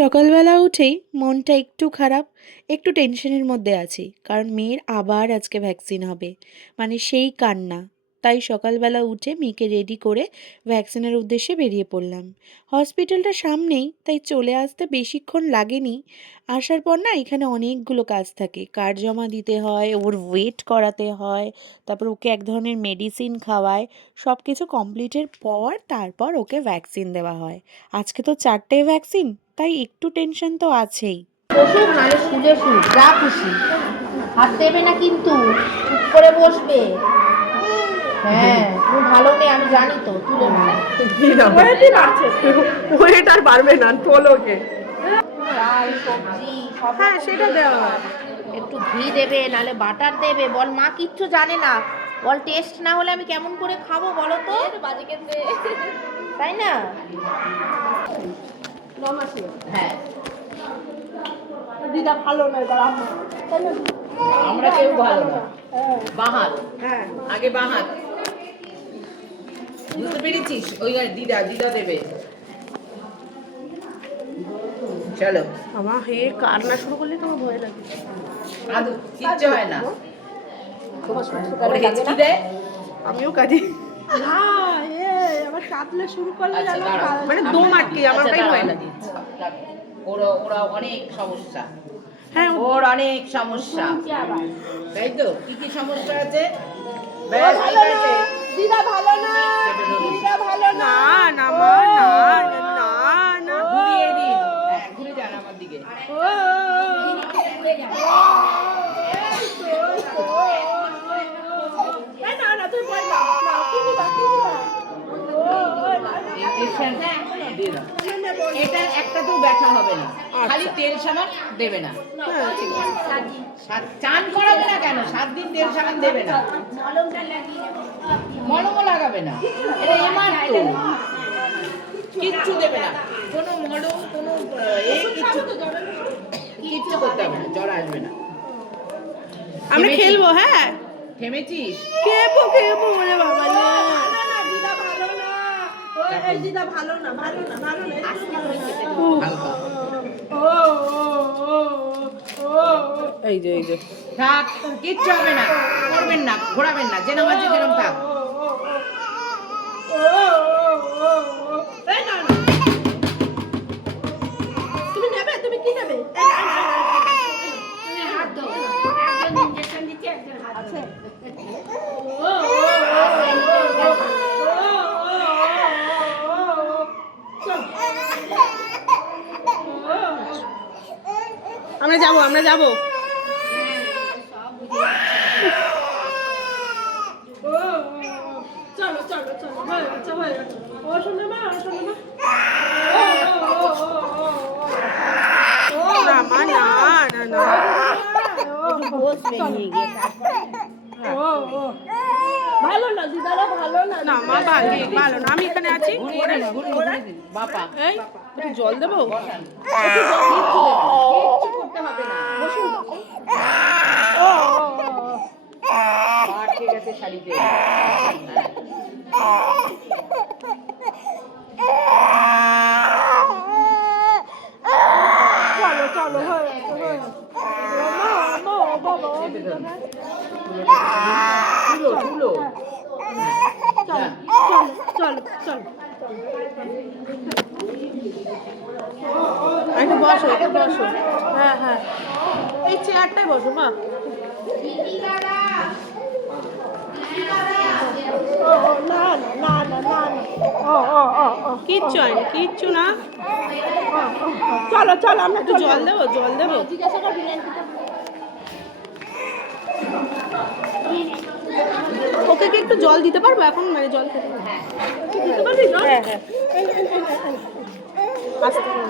সকালবেলা উঠেই মনটা একটু খারাপ, একটু টেনশনের মধ্যে আছি। কারণ মেয়ের আবার আজকে ভ্যাকসিন হবে, মানে সেই কান্না। তাই সকালবেলা উঠে মেয়েকে রেডি করে ভ্যাকসিনের উদ্দেশ্যে বেরিয়ে পড়লাম। হসপিটালটা সামনেই, তাই চলে আসতে বেশিক্ষণ লাগেনি। আসার পর না এখানে অনেকগুলো কাজ থাকে, কার্ড জমা দিতে হয়, ওর ওয়েট করাতে হয়, তারপর ওকে এক ধরনের মেডিসিন খাওয়ায়। সব কিছু কমপ্লিটের পর তারপর ওকে ভ্যাকসিন দেওয়া হয়। আজকে তো 4টে ভ্যাকসিন, তাই একটু টেনশন তো আছেই। বসুক নাহলে শুলে শুক, যা খুশি। হাত দেবে না কিন্তু, চুপ করে বসবে। হ্যাঁ, তুমি ভালো মেয়ে, আমি জানি তো। তুলে ওয়েট আর বাড়বে না, তোলোকে। ডাল সবজি সব হ্যাঁ, সেটা দেওয়া হয়। একটু ঘি দেবে, নাহলে বাটার দেবে। বল মা কিচ্ছু জানে না, বল টেস্ট না হলে আমি কেমন করে খাবো বলো তো, তাই না? হ্যাঁ, দিদা ভালো নয়, আমরা কেউ ভালো না। বাহাত, হ্যাঁ আগে বাহাত, বুঝতে পেরেছিস? ওই দিদা দিদা দেবে। চলো, আমার হে কান্না শুরু করলে তোমার ভয় লাগে। আদু কিচ্ছু হয় না। ওর হেঁচকি দেয়। আমিও কাঁদি। আবার কাঁদলে শুরু করলে আচ্ছা, জানো, দাঁড়াও। মানে দম আটকে আমার, ওটাই ভয় লাগে। ওরা ওরা অনেক সমস্যা, হ্যাঁ ওর অনেক সমস্যা, তাই তো? কি কি সমস্যা আছে? ব্যাস, ঠিক আছে। দিদা ভালো না, দিদা ভালো না, না মা, না না না, ঘুরিয়ে দিন। হ্যাঁ, ঘুরে যান আমার দিকে। ইনজেকশন দিয়ে দাও। এটা একটাতেও ব্যথা হবে না, খালি তেল সাবান দেবে না। চান করাবে না কেন? 7 দিন তেল সাবান দেবে না, মলমও লাগাবে না। এটা এমআর তো, কিচ্ছু দেবে না, কোনো মলম, কোনো কিচ্ছু করতে হবে না, জ্বর আসবে না। আমরা খেলবো। হ্যাঁ, থেমেছিস? খেলবো ওরে বাবা, না দিদা ভালো না, এই দিদা ভালো না, ভালো না, ভালো না, হালকা এই যে থাক, কিচ্ছু হবে না, করবেন না, ঘোরাবেন না, যেরকম আছে যেরকম থাক। তুমি নেবে, তুমি কি নেবে? আছে। আমরা যাবো। চলো হয়ে গেছে। ও শোনো মা, না মা, না ভালো না দিদারা, ভালো না, না মা, ভালো না, আমি এখানে আছি। বাপা, এই একটু জল দেবো। করতে হবে না, ঠিক আছে, শাড়িতে। চলো হয়ে তুলো। চলো একটু বসো। হ্যাঁ, এই চেয়ারটায় বসো মা। কিচ্ছু হয়নি, কিচ্ছু না। চলো আমরা একটু জল দেবো। ওকে কি একটু জল দিতে পারবো এখন, মানে জল খেতে দিতে পারবি? হ্যাঁ, আস্তে করে